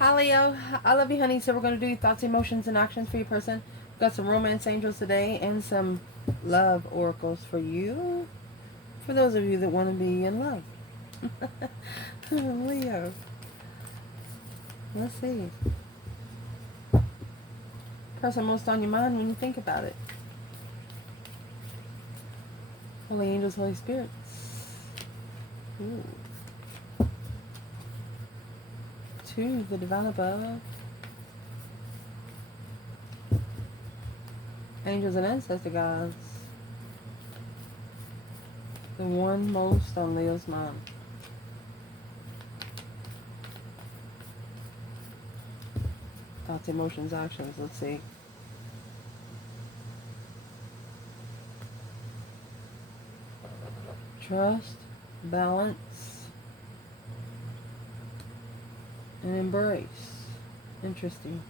Hi Leo, I love you honey. So we're going to do thoughts, emotions, and actions for your person. We've got some romance angels today and some love oracles for you. For those of you that want to be in love. Leo. Let's see. Person most on your mind when you think about it. Holy angels, Holy spirits. Ooh. To the divine above. Angels and ancestor gods. The one most on Leo's mind. Thoughts, emotions, actions. Let's see. Trust, balance, and embrace. Interesting.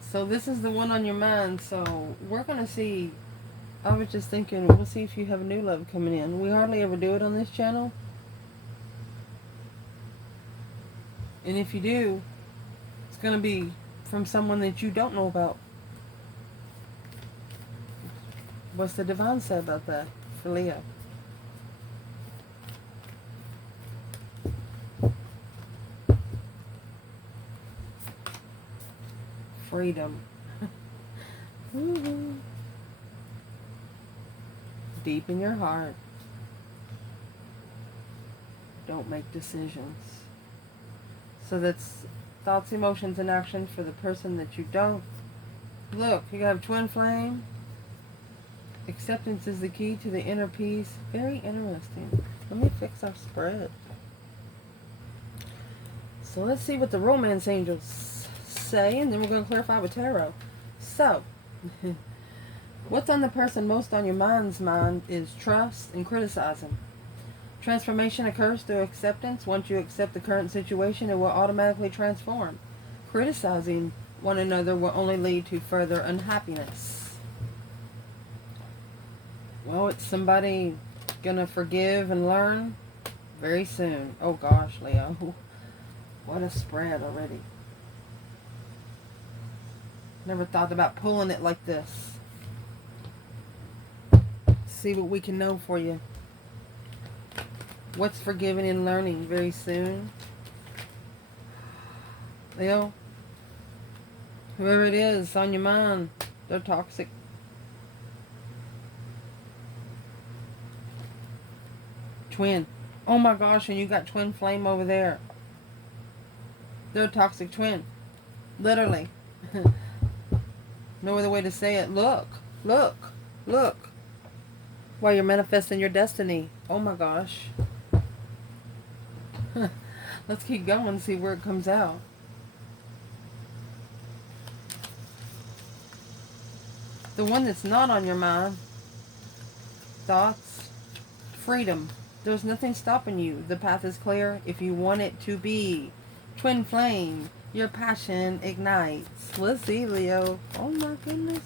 So this is the one on your mind. So we're going to see. I was just thinking, we'll see if you have a new love coming in. We hardly ever do it on this channel. And if you do, it's going to be from someone that you don't know about. What's the divine say about that for Leo? Freedom. Deep in your heart. Don't make decisions. So that's thoughts, emotions, and action for the person that you don't. Look, you have twin flame. Acceptance is the key to the inner peace. Very interesting. Let me fix our spread. So let's see what the romance angels say, and then we're going to clarify with tarot. So, what's on the person most on your mind's mind is trust and criticizing. Transformation occurs through acceptance. Once you accept the current situation, it will automatically transform. Criticizing one another will only lead to further unhappiness. Well, it's somebody gonna forgive and learn very soon. Oh gosh, Leo. What a spread already. Never thought about pulling it like this. See what we can know for you. What's forgiving and learning very soon. Leo, whoever it is on your mind, they're toxic. Twin. Oh my gosh, and you got twin flame over there. They're a toxic twin. Literally. No other way to say it. Look. Look. Look. While you're manifesting your destiny. Oh my gosh. Let's keep going and see where it comes out. The one that's not on your mind. Thoughts. Freedom. There's nothing stopping you. The path is clear if you want it to be. Twin flame. Your passion ignites. Let's see, Leo. Oh my goodness.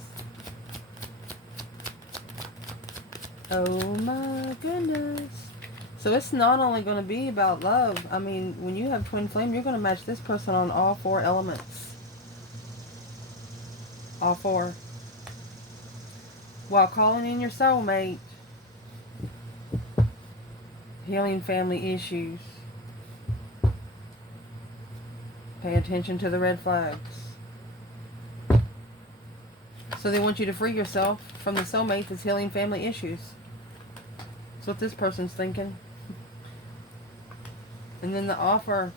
Oh my goodness. So it's not only going to be about love. I mean, when you have twin flame, you're going to match this person on all four elements. All four. While calling in your soulmate. Healing family issues. Pay attention to the red flags. So they want you to free yourself from the soulmate that's healing family issues. That's what this person's thinking. And then the offer.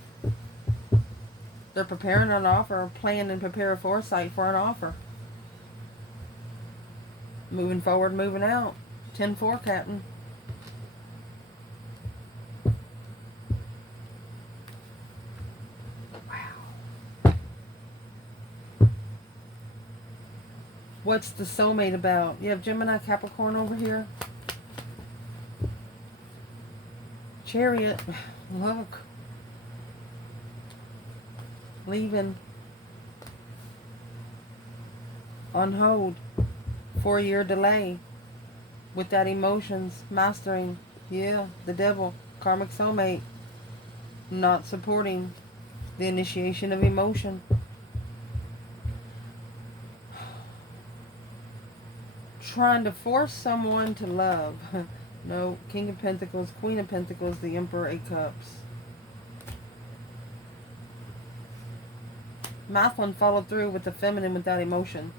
They're preparing an offer, plan and prepare a foresight for an offer. Moving forward, moving out. 10-4, Captain. Wow. What's the soulmate about? You have Gemini, Capricorn over here. Chariot. Look. Leaving. On hold. 4-year delay. with that emotions, mastering, yeah, the devil, karmic soulmate, not supporting the initiation of emotion. Trying to force someone to love. No, King of Pentacles, Queen of Pentacles, the Emperor, 8 Cups. Masculine followed through with the feminine without emotion.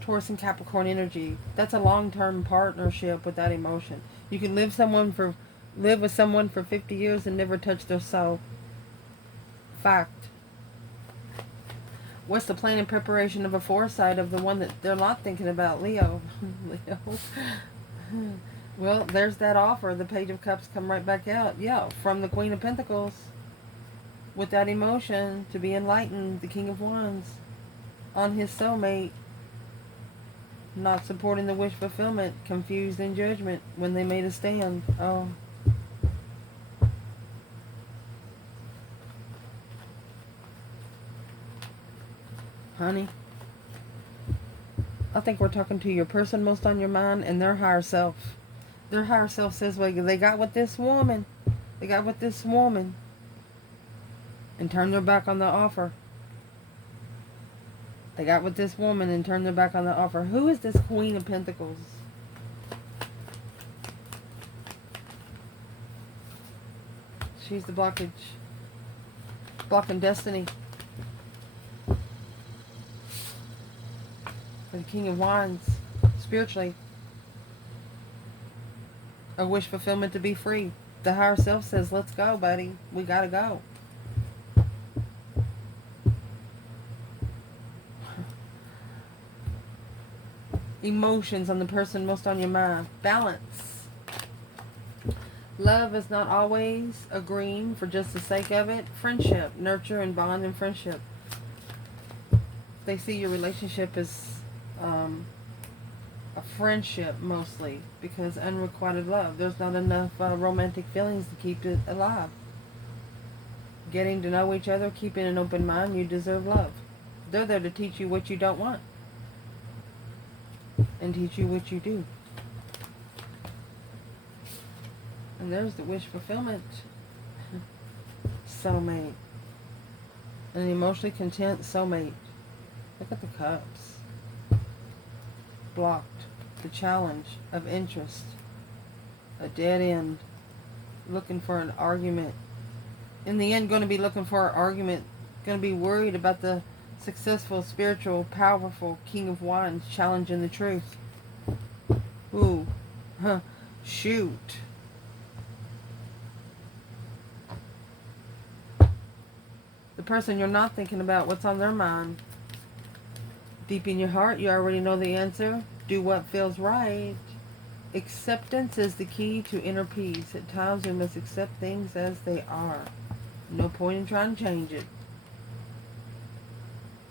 Taurus and Capricorn energy. That's a long-term partnership without emotion. You can live with someone for 50 years and never touch their soul. Fact. What's the plan and preparation of a foresight of the one that they're not thinking about? Leo. Leo. Well, there's that offer. The Page of Cups come right back out. Yeah, from the Queen of Pentacles. Without emotion, to be enlightened, the King of Wands. On his soulmate. Not supporting the wish fulfillment. Confused in judgment when they made a stand. Oh. Honey, I think we're talking to your person most on your mind and their higher self. Their higher self says, well, they got with this woman. They got with this woman. And turned their back on the offer. They got with this woman and turned their back on the offer. Who is this Queen of Pentacles? She's the blockage. Blocking destiny. The King of Wands, spiritually, a wish fulfillment to be free. The higher self says, let's go, buddy. We gotta go. Emotions on the person most on your mind. Balance. Love is not always agreeing for just the sake of it. Friendship, nurture and bond in friendship. They see your relationship as a friendship mostly, because unrequited love. There's not enough romantic feelings to keep it alive. Getting to know each other, keeping an open mind, you deserve love. They're there to teach you what you don't want and teach you what you do. And there's the wish fulfillment. Soulmate. An emotionally content soulmate. Look at the cups. Blocked. The challenge of interest. A dead end. Looking for an argument. In the end, going to be looking for an argument. Going to be worried about the successful, spiritual, powerful King of Wands challenging the truth. Ooh. Huh. Shoot. The person you're not thinking about, what's on their mind. Deep in your heart, you already know the answer. Do what feels right. Acceptance is the key to inner peace. At times we must accept things as they are. No point in trying to change it.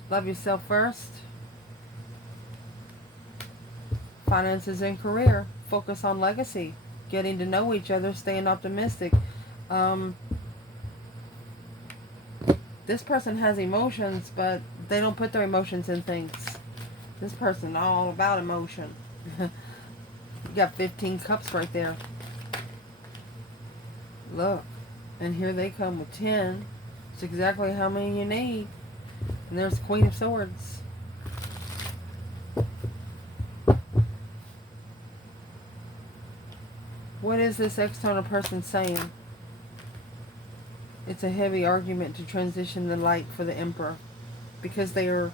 Love yourself first. Finances and career. Focus on legacy. Getting to know each other. Staying optimistic. This person has emotions, but they don't put their emotions in things. This person all about emotion. You got 15 cups right there. Look. And here they come with 10. It's exactly how many you need. And there's the Queen of Swords. What is this external person saying? It's a heavy argument to transition the light for the Emperor, because they are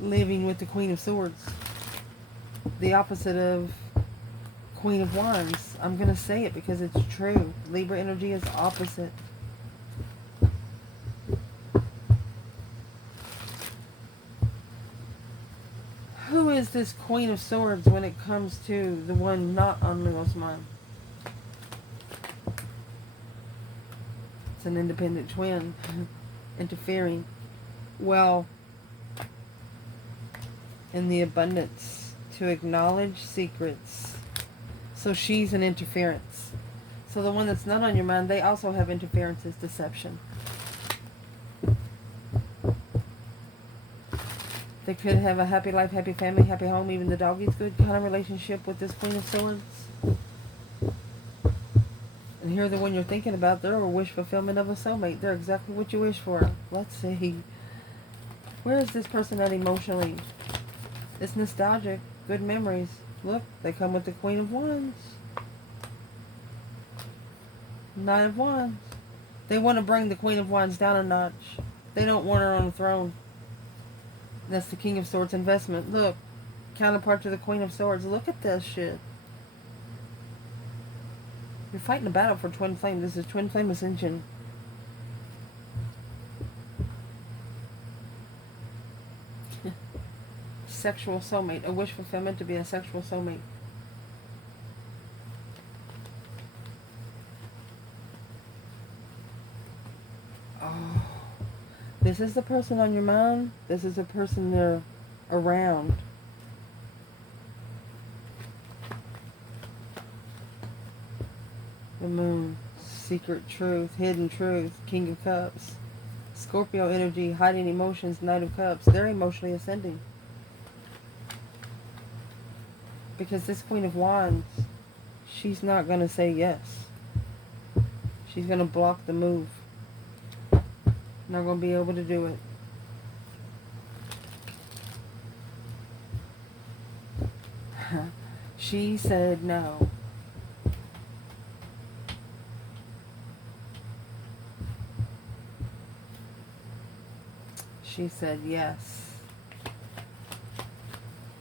living with the Queen of Swords. The opposite of Queen of Wands. I'm going to say it because it's true. Libra energy is opposite. Who is this Queen of Swords when it comes to the one not on Leo's mind? It's an independent twin interfering. Well, in the abundance to acknowledge secrets. So she's an interference. So the one that's not on your mind, they also have interferences, deception. They could have a happy life, happy family, happy home, even the doggy's good kind of relationship with this Queen of Swords. And here, the one you're thinking about, they're a wish fulfillment of a soulmate. They're exactly what you wish for. Let's see. Where is this person at emotionally? It's nostalgic. Good memories. Look, they come with the Queen of Wands. Knight of Wands. They want to bring the Queen of Wands down a notch. They don't want her on the throne. That's the King of Swords investment. Look, counterpart to the Queen of Swords. Look at this shit. You're fighting a battle for twin flame. This is twin flame ascension. Sexual soulmate. A wish fulfillment to be a sexual soulmate. Oh. This is the person on your mind. This is the person they're around. The Moon. Secret truth. Hidden truth. King of Cups. Scorpio energy. Hiding emotions. Knight of Cups. They're emotionally ascending. Because this Queen of Wands, she's not going to say yes. She's going to block the move. Not going to be able to do it. She said no. She said yes.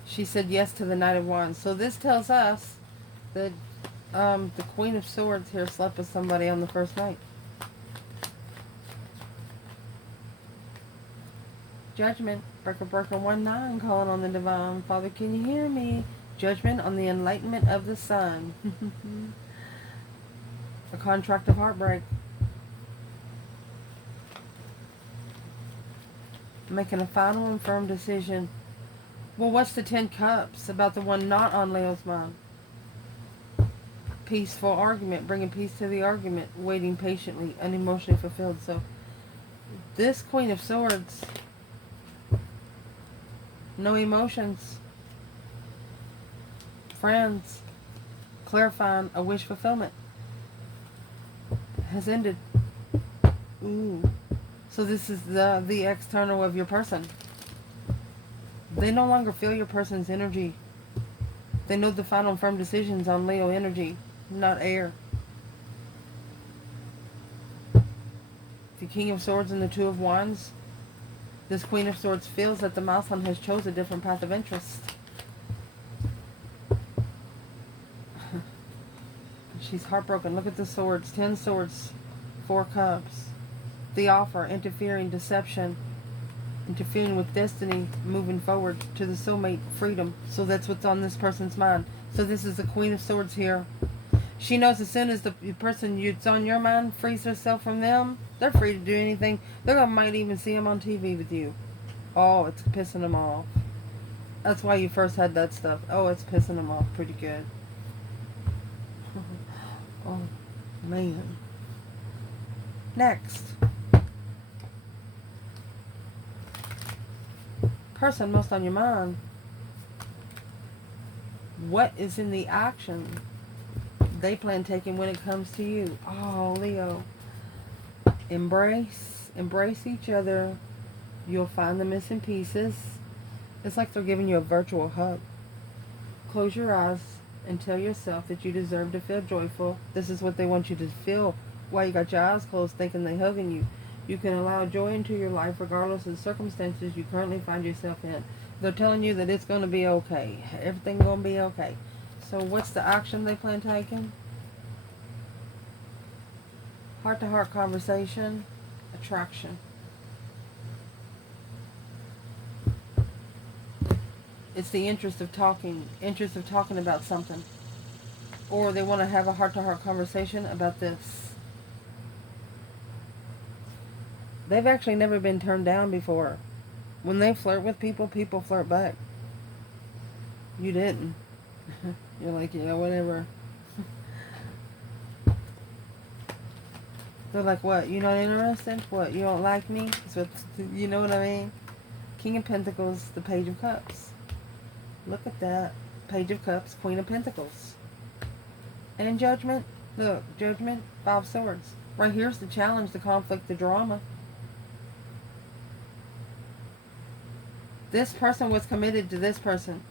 She said yes to the Knight of Wands. So this tells us that the Queen of Swords here slept with somebody on the first night. Judgment. Breaker, breaker, 1-9, calling on the divine. Father, can you hear me? Judgment on the enlightenment of the sun. A contract of heartbreak. Making a final and firm decision. Well, what's the 10 Cups about the one not on Leo's mind? Peaceful argument. Bringing peace to the argument. Waiting patiently. Unemotionally fulfilled. So, this Queen of Swords... No emotions. Friends. Clarifying a wish fulfillment. Has ended. Ooh. So this is the external of your person. They no longer feel your person's energy. They know the final firm decisions on Leo energy, not air. The King of Swords and the Two of Wands. This Queen of Swords feels that the milestone has chosen a different path of interest. She's heartbroken. Look at the swords. 10 swords. 4 cups. The offer. Interfering. Deception. Interfering with destiny. Moving forward to the soulmate. Freedom. So that's what's on this person's mind. So this is the Queen of Swords here. She knows as soon as the person that's on your mind frees herself from them, they're free to do anything. They might even see them on TV with you. Oh, it's pissing them off. That's why you first had that stuff. Oh, it's pissing them off pretty good. Oh, man. Next. Person most on your mind. What is in the action they plan taking when it comes to you? Oh, Leo. Embrace each other. You'll find the missing pieces. It's like they're giving you a virtual hug. Close your eyes and tell yourself that you deserve to feel joyful. This is what they want you to feel while you got your eyes closed thinking they're hugging you. You can allow joy into your life regardless of the circumstances you currently find yourself in. They're telling you that it's going to be okay. Everything's going to be okay. So what's the action they plan taking? Heart-to-heart conversation. Attraction. It's the interest of talking about something. Or they want to have a heart-to-heart conversation about this. They've actually never been turned down before. When they flirt with people, people flirt back. You didn't. You're like, yeah, whatever. They're like, what? You not interested? What? You don't like me? So, you know what I mean? King of Pentacles, the Page of Cups. Look at that. Page of Cups, Queen of Pentacles. And Judgment. Look, Judgment, 5 Swords. Right here's the challenge, the conflict, the drama. This person was committed to this person.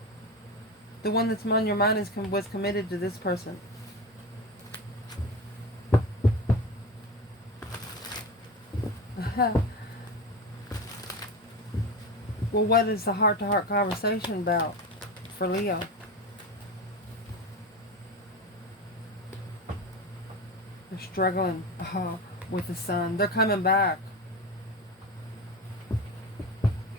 The one that's on your mind was committed to this person. Well, what is the heart-to-heart conversation about for Leo? They're struggling with the sun. They're coming back.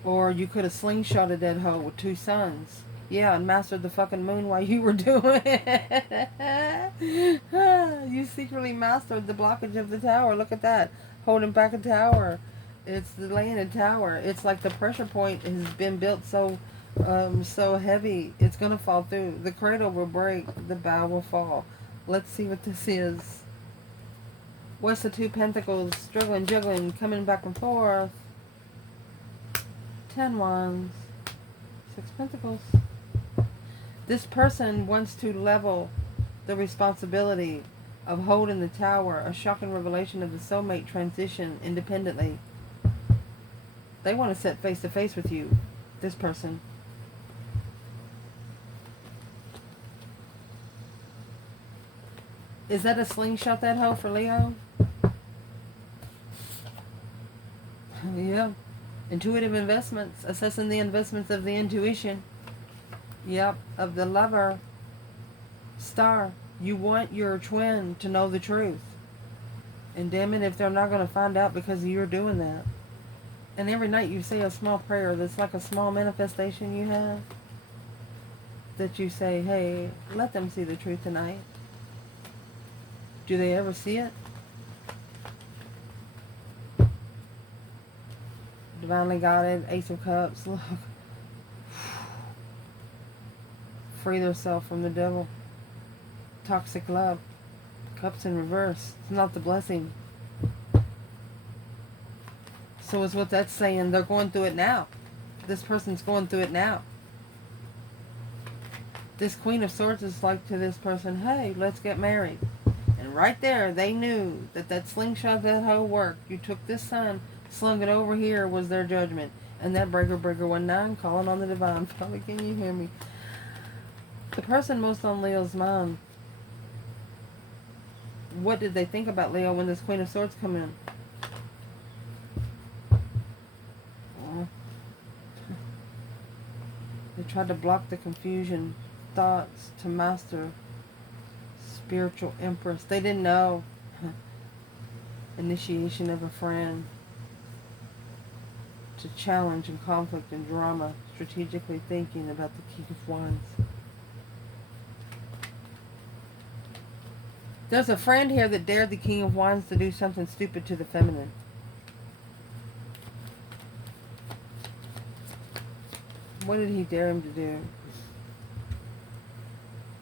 Or you could have slingshotted that hoe with 2 suns. Yeah, and mastered the fucking moon while you were doing it. You secretly mastered the blockage of the tower. Look at that. Holding back a tower. It's the laying a tower. It's like the pressure point has been built so heavy. It's going to fall through. The cradle will break. The bow will fall. Let's see what this is. What's the 2 Pentacles? Struggling, juggling, coming back and forth. 10 Wands. 6 Pentacles. This person wants to level the responsibility of holding the tower. A shocking revelation of the soulmate transition independently. They want to set face to face with you. This person. Is that a slingshot, that hoe, for Leo? Yeah. Intuitive investments. Assessing the investments of the intuition. Yep. Of the lover. Star. You want your twin to know the truth. And damn it if they're not going to find out because you're doing that. And every night you say a small prayer that's like a small manifestation you have. That you say, hey, let them see the truth tonight. Do they ever see it? Divinely guided, Ace of Cups. Look. Free themselves from the devil. Toxic love. Cups in reverse. It's not the blessing. So is what that's saying. They're going through it now. This person's going through it now. This Queen of Swords is like to this person, hey, let's get married. And right there, they knew that that slingshot, that hoe worked. You took this sun, slung it over here, was their judgment. And that breaker 19, calling on the divine. Father, can you hear me? The person most on Leo's mind. What did they think about Leo when this Queen of Swords come in? They tried to block the confusion, thoughts to master spiritual empress. They didn't know. Initiation of a friend. To challenge and conflict and drama. Strategically thinking about the King of Wands. There's a friend here that dared the King of Wands to do something stupid to the feminine. What did he dare him to do?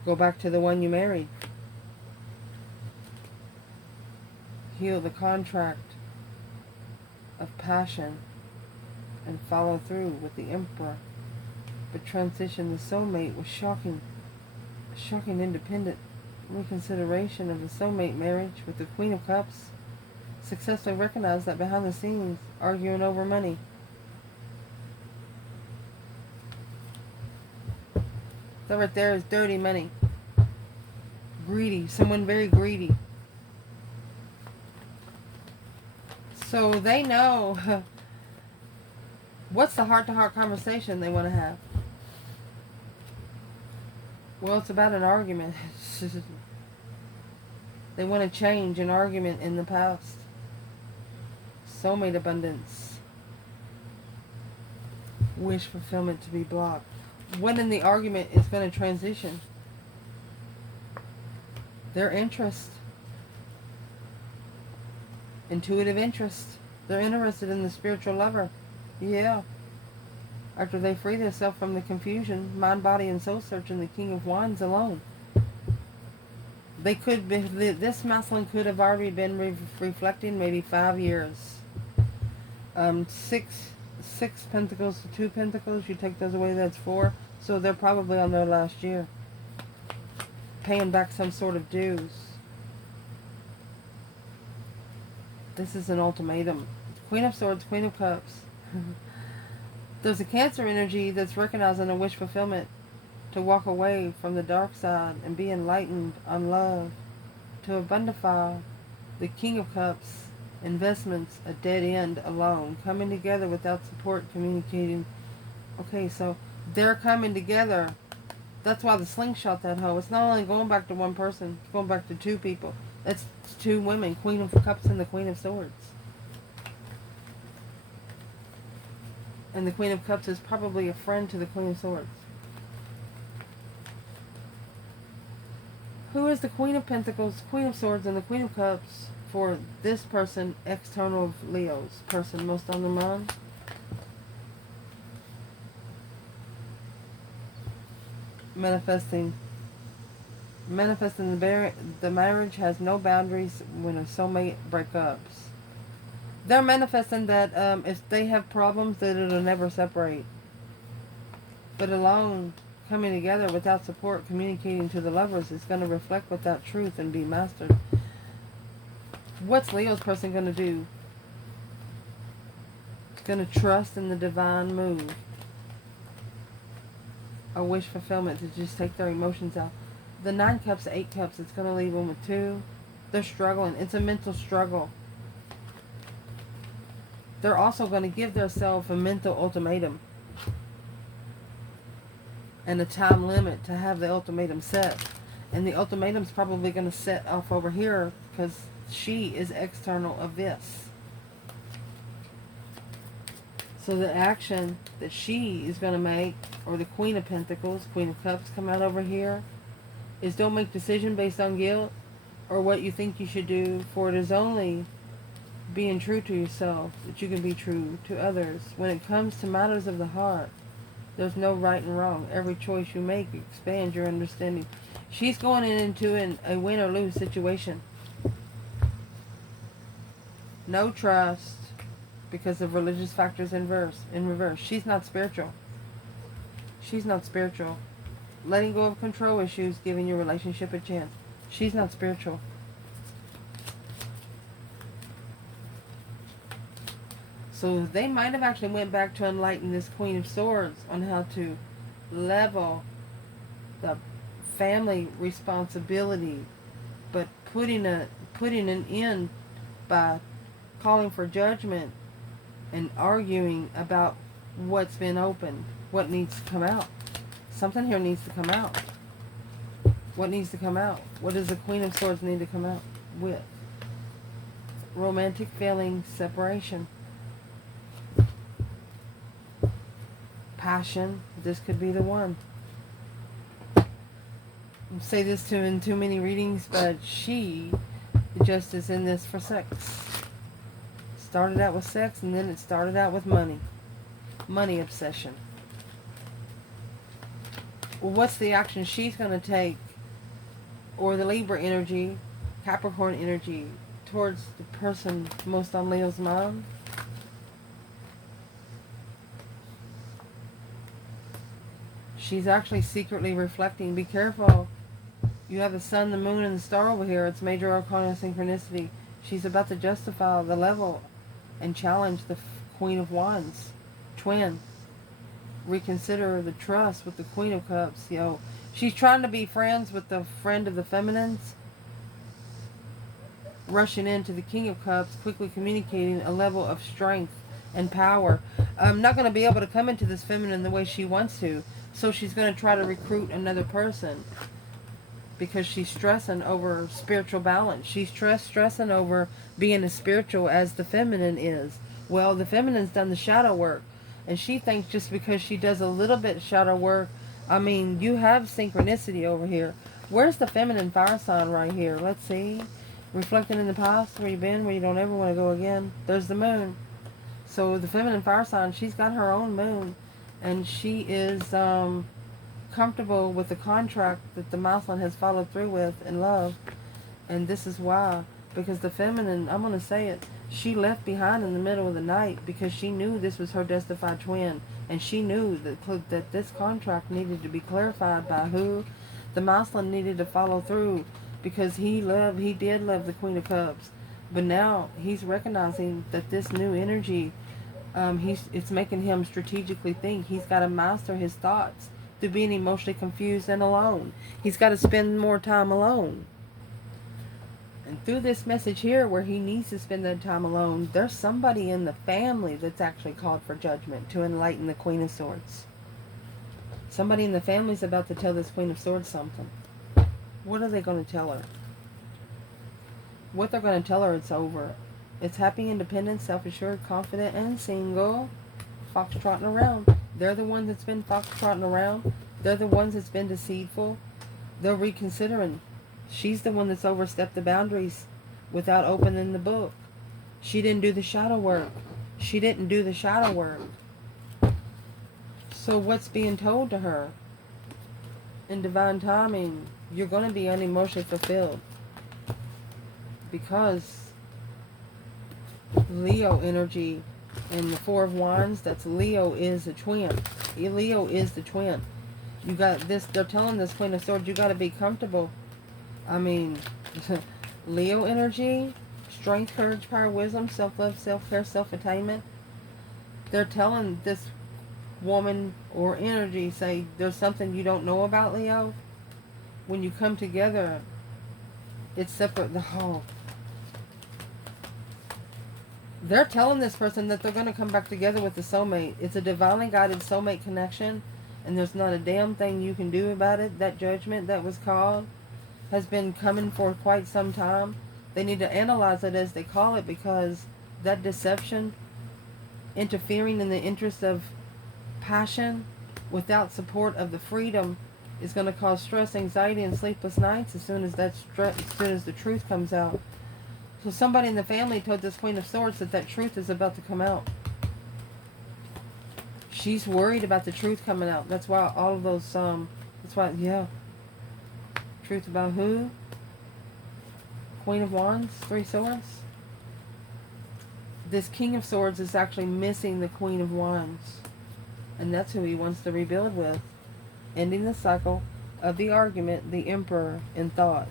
Go back to the one you married. Heal the contract of passion and follow through with the Emperor. But transition the soulmate was shocking. A shocking independent reconsideration of the soulmate marriage with the Queen of Cups. Successfully recognized that behind the scenes, arguing over money. That right there is dirty money. Greedy. Someone very greedy. So they know what's the heart-to-heart conversation they want to have. Well, it's about an argument. They want to change an argument in the past. Soulmate abundance. Wish fulfillment to be blocked. When in the argument is going to transition. Their interest. Intuitive interest. They're interested in the spiritual lover. Yeah. After they free themselves from the confusion, mind, body, and soul searching, the King of Wands alone. They could be, this masculine could have already been reflecting maybe 5 years. 6 6 pentacles to 2 pentacles. You take those away, that's 4. So they're probably on their last year, paying back some sort of dues. This is an ultimatum. Queen of Swords, Queen of Cups. There's a Cancer energy that's recognizing a wish fulfillment to walk away from the dark side and be enlightened on love. To abundify the King of Cups, investments, a dead end alone. Coming together without support, communicating. Okay, so they're coming together. That's why the slingshot that hoe. It's not only going back to one person, it's going back to 2 people. That's 2 women, Queen of Cups and the Queen of Swords. And the Queen of Cups is probably a friend to the Queen of Swords. Who is the Queen of Pentacles, Queen of Swords, and the Queen of Cups for this person, external of Leo's person, most on the mind? Manifesting the marriage has no boundaries when a soulmate breakups. They're manifesting that if they have problems, that it'll never separate. But alone, coming together without support, communicating to the lovers is going to reflect without truth and be mastered. What's Leo's person going to do? It's going to trust in the divine move. A wish fulfillment to just take their emotions out. The 9 cups, 8 cups, it's going to leave them with 2. They're struggling. It's a mental struggle. They're also going to give themselves a mental ultimatum and a time limit to have the ultimatum set. And the ultimatum's probably going to set off over here because she is external of this. So the action that she is going to make, or the Queen of Pentacles, Queen of Cups come out over here, is don't make decision based on guilt or what you think you should do, for it is only being true to yourself that you can be true to others. When it comes to matters of the heart, there's no right and wrong. Every choice you make expands your understanding. She's going into a win or lose situation. No trust because of religious factors in reverse. She's not spiritual. She's not spiritual. Letting go of control issues, giving your relationship a chance. She's not spiritual. So they might have actually went back to enlighten this Queen of Swords on how to level the family responsibility, but putting an end by calling for judgment and arguing about what's been opened, what needs to come out. Something here needs to come out. What needs to come out? What does the Queen of Swords need to come out with? Romantic feelings, separation. Passion. This could be the one. I say this in too many readings, but she just is in this for sex. Started out with sex, and then it started out with money. Money obsession. Well, what's the action she's going to take, or the Libra energy, Capricorn energy, towards the person most on Leo's mind? She's actually secretly reflecting. Be careful. You have the sun, the moon, and the star over here. It's major arcana synchronicity. She's about to justify the level and challenge the Queen of Wands. Twin. Reconsider the trust with the Queen of Cups. She's trying to be friends with the friend of the feminines. Rushing into the King of Cups, quickly communicating a level of strength and power. I'm not going to be able to come into this feminine the way she wants to. So she's going to try to recruit another person because she's stressing over spiritual balance. She's stressing over being as spiritual as the feminine is. Well, the feminine's done the shadow work, and she thinks just because she does a little bit of shadow work, you have synchronicity over here. Where's the feminine fire sign right here? Let's see. Reflecting in the past, where you've been, where you don't ever want to go again. There's the moon. So the feminine fire sign, she's got her own moon. And she is comfortable with the contract that the masculine has followed through with in love. And this is why. Because the feminine, I'm going to say it, She left behind in the middle of the night because she knew this was her justified twin. And she knew that this contract needed to be clarified by who the masculine needed to follow through, because he did love the Queen of Cups. But now he's recognizing that this new energy, it's making him strategically think. He's got to master his thoughts through being emotionally confused and alone. He's got to spend more time alone. And through this message here, where he needs to spend that time alone, there's somebody in the family that's actually called for judgment to enlighten the Queen of Swords. Somebody in the family is about to tell this Queen of Swords something. What are they going to tell her? What they're going to tell her, it's over. It's happy, independent, self-assured, confident, and single. Foxtrotting around. They're the ones that's been foxtrotting around. They're the ones that's been deceitful. They're reconsidering. She's the one that's overstepped the boundaries without opening the book. She didn't do the shadow work. She didn't do the shadow work. So what's being told to her? In divine timing, you're going to be unemotionally fulfilled. Because Leo energy and the Four of Wands, that's Leo is a twin. Leo is the twin. You got this, they're telling this Queen of Swords, you got to be comfortable. I mean, Leo energy, strength, courage, power, wisdom, self-love, self-care, self-attainment. They're telling this woman or energy, say, there's something you don't know about, Leo. When you come together, it's separate. They're telling this person that they're going to come back together with the soulmate. It's a divinely guided soulmate connection, and there's not a damn thing you can do about it. That judgment that was called has been coming for quite some time. They need to analyze it, as they call it, because that deception, interfering in the interest of passion without support of the freedom, is going to cause stress, anxiety, and sleepless nights as soon as the truth comes out. So somebody in the family told this Queen of Swords that truth is about to come out. She's worried about the truth coming out. That's why all of those, yeah. Truth about who? Queen of Wands, Three Swords. This King of Swords is actually missing the Queen of Wands. And that's who he wants to rebuild with. Ending the cycle of the argument, the Emperor in thought.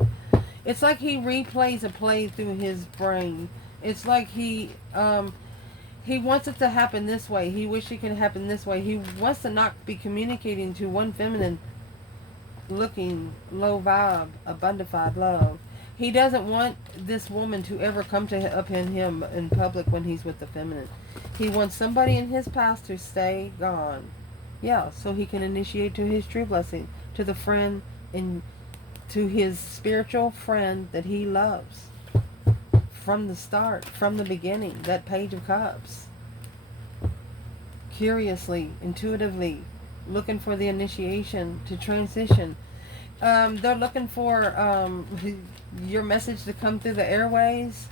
It's like he replays a play through his brain. It's like he wants it to happen this way. He wishes it could happen this way. He wants to not be communicating to one feminine looking, low vibe, abundified love. He doesn't want this woman to ever come to up in him in public when he's with the feminine. He wants somebody in his past to stay gone. Yeah, so he can initiate to his true blessing, to the friend, and to his spiritual friend that he loves. From the start, from the beginning, that Page of Cups. Curiously, intuitively, looking for the initiation to transition. They're looking for your message to come through the airways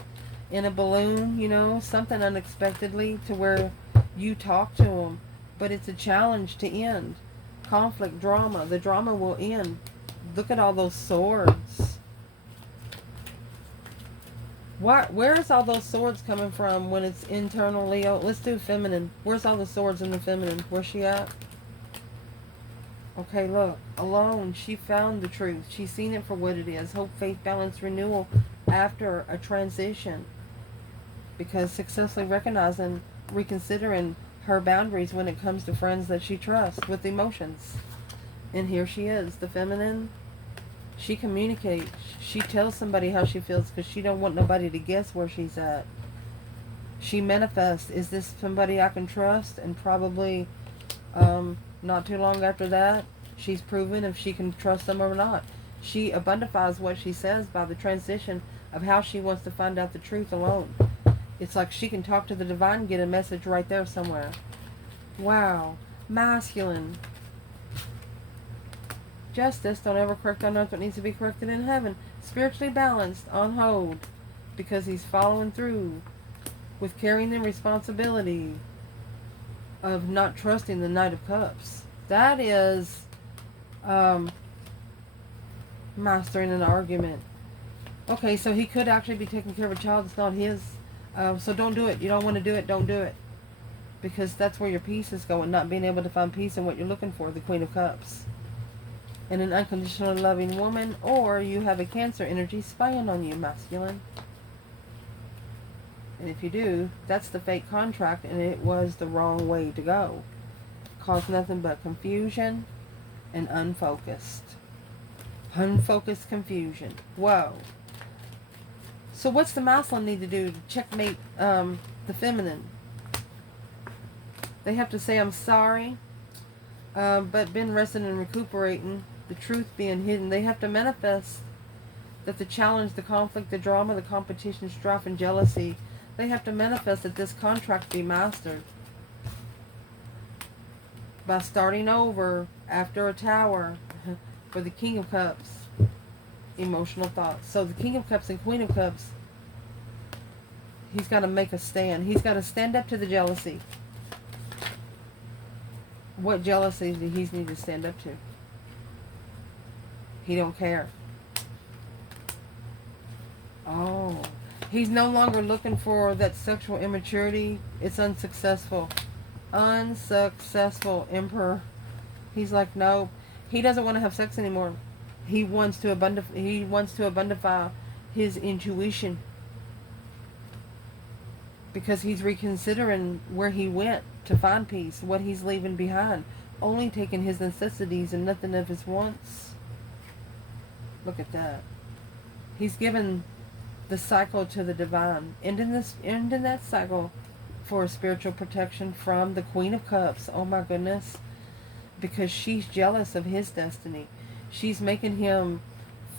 in a balloon, something unexpectedly to where you talk to them. But it's a challenge to end. Conflict, drama. The drama will end. Look at all those swords. Where's all those swords coming from when it's internal, Leo? Let's do feminine. Where's all the swords in the feminine? Where's she at? Okay, look. Alone, she found the truth. She's seen it for what it is. Hope, faith, balance, renewal after a transition. Because successfully recognizing, reconsidering her boundaries when it comes to friends that she trusts with emotions. And here she is, the feminine. She communicates. She tells somebody how she feels because she don't want nobody to guess where she's at. She manifests, is this somebody I can trust? And probably not too long after that, she's proven if she can trust them or not. She abundifies what she says by the transition of how she wants to find out the truth alone. It's like she can talk to the divine and get a message right there somewhere. Wow. Masculine. Justice, don't ever correct on earth what needs to be corrected in heaven. Spiritually balanced, on hold, because he's following through with carrying the responsibility of not trusting the Knight of Cups. That is mastering an argument. Okay, so he could actually be taking care of a child that's not his. So don't do it. You don't want to do it, don't do it. Because that's where your peace is going, not being able to find peace in what you're looking for, the Queen of Cups. And an unconditionally loving woman, or you have a Cancer energy spying on you, masculine. And if you do, that's the fake contract, and it was the wrong way to go. Caused nothing but confusion and unfocused. Unfocused confusion. Whoa. So what's the masculine need to do to checkmate the feminine? They have to say, I'm sorry, but been resting and recuperating, the truth being hidden. They have to manifest that the challenge, the conflict, the drama, the competition, strife, and jealousy, they have to manifest that this contract be mastered by starting over after a tower for the King of Cups, emotional thoughts. So the King of Cups and Queen of Cups, he's got to make a stand. He's got to stand up to the jealousy. What jealousy do he need to stand up to? He don't care. Oh. He's no longer looking for that sexual immaturity. It's unsuccessful. Unsuccessful, Emperor. He's like, no. He doesn't want to have sex anymore. He wants to abundify his intuition. Because he's reconsidering where he went to find peace, what he's leaving behind. Only taking his necessities and nothing of his wants. Look at that. He's given the cycle to the divine, ending that cycle for spiritual protection from the Queen of Cups. Oh my goodness. Because she's jealous of his destiny. She's making him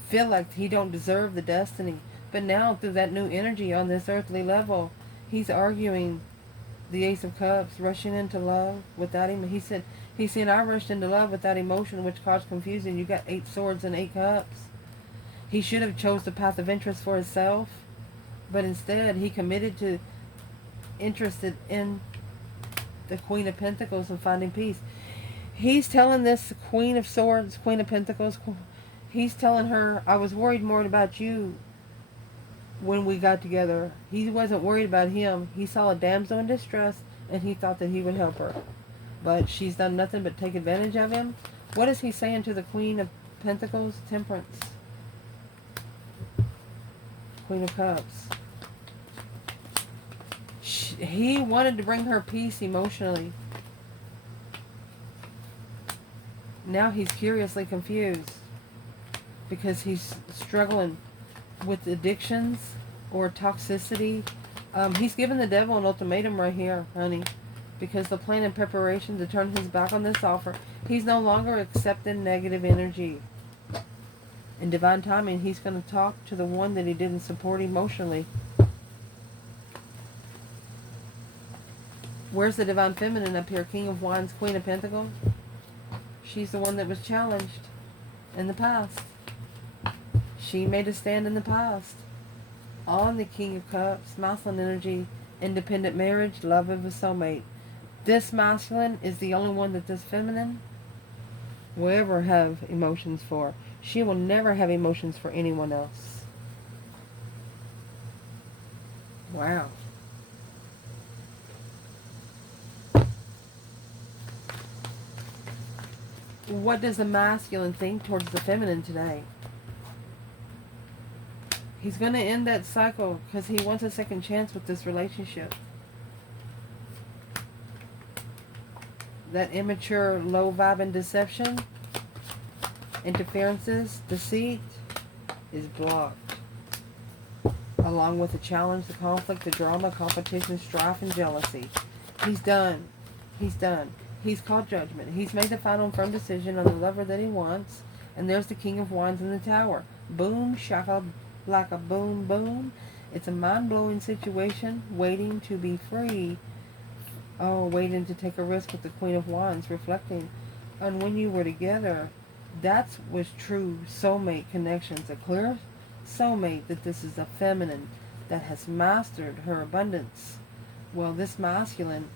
feel like he don't deserve the destiny. But now through that new energy on this earthly level, he's arguing the Ace of Cups, rushing into love without him. He's saying, I rushed into love without emotion, which caused confusion. You got 8 swords and 8 cups. He should have chose the path of interest for himself, but instead he interested in the Queen of Pentacles and finding peace. He's telling this Queen of Swords, Queen of Pentacles, he's telling her, I was worried more about you when we got together. He wasn't worried about him. He saw a damsel in distress and he thought that he would help her. But she's done nothing but take advantage of him. What is he saying to the Queen of Pentacles? Temperance. Queen of Cups. He wanted to bring her peace emotionally. Now he's curiously confused because he's struggling with addictions or toxicity. He's given the devil an ultimatum right here, honey, because the plan and preparation to turn his back on this offer. He's no longer accepting negative energy. In divine timing, he's going to talk to the one that he didn't support emotionally. Where's the divine feminine up here? King of Wands, Queen of Pentacles. She's the one that was challenged in the past. She made a stand in the past. On the King of Cups, masculine energy, independent marriage, love of a soulmate. This masculine is the only one that this feminine will ever have emotions for. She will never have emotions for anyone else. Wow. What does the masculine think towards the feminine today? He's going to end that cycle because he wants a second chance with this relationship. That immature, low vibe and deception, interferences, deceit is blocked. Along with the challenge, the conflict, the drama, competition, strife, and jealousy. He's done. He's done. He's called judgment. He's made the final and firm decision on the lover that he wants. And there's the King of Wands in the tower. Boom, shaka, like a boom, boom. It's a mind-blowing situation, waiting to be free. Oh, waiting to take a risk with the Queen of Wands, reflecting on when you were together. That was true soulmate connections. A clear soulmate that this is a feminine that has mastered her abundance. Well, this masculine,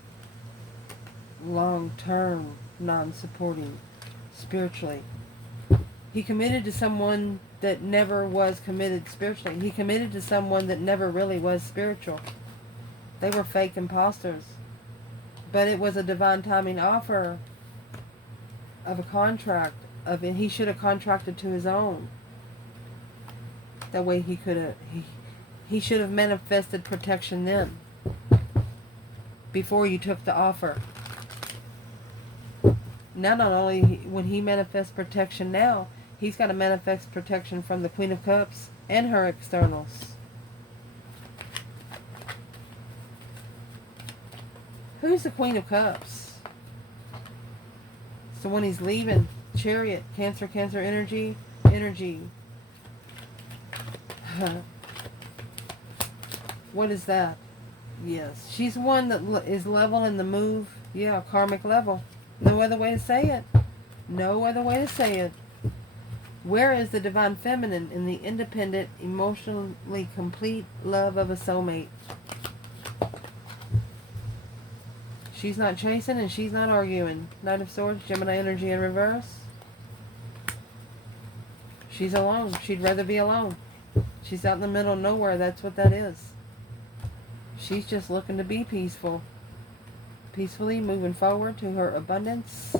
long-term, non-supporting spiritually. He committed to someone that never was committed spiritually. He committed to someone that never really was spiritual. They were fake imposters. But it was a divine timing offer of a contract. He should have contracted to his own. That way he could have... He should have manifested protection then. Before you took the offer. Now not only when he manifests protection now, he's got to manifest protection from the Queen of Cups and her externals. Who's the Queen of Cups? So when he's leaving, Chariot, Cancer energy. What is that? Yes, she's one that is level in the move. Yeah, karmic level. No other way to say it. No other way to say it. Where is the divine feminine in the independent, emotionally complete love of a soulmate? She's not chasing and she's not arguing. Knight of Swords, Gemini energy in reverse. She's alone. She'd rather be alone. She's out in the middle of nowhere. That's what that is. She's just looking to be peaceful. Peacefully moving forward to her abundance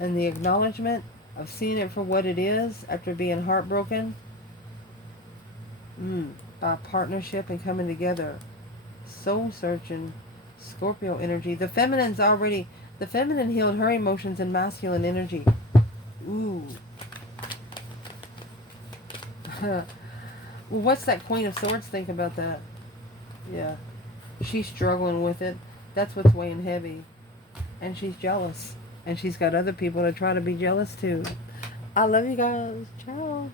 and the acknowledgement of seeing it for what it is after being heartbroken. By partnership and coming together. Soul searching. Scorpio energy. The feminine's already... The feminine healed her emotions and masculine energy. Ooh. Well, what's that Queen of Swords think about that? Yeah. She's struggling with it. That's what's weighing heavy. And she's jealous. And she's got other people that try to be jealous too. I love you guys. Ciao.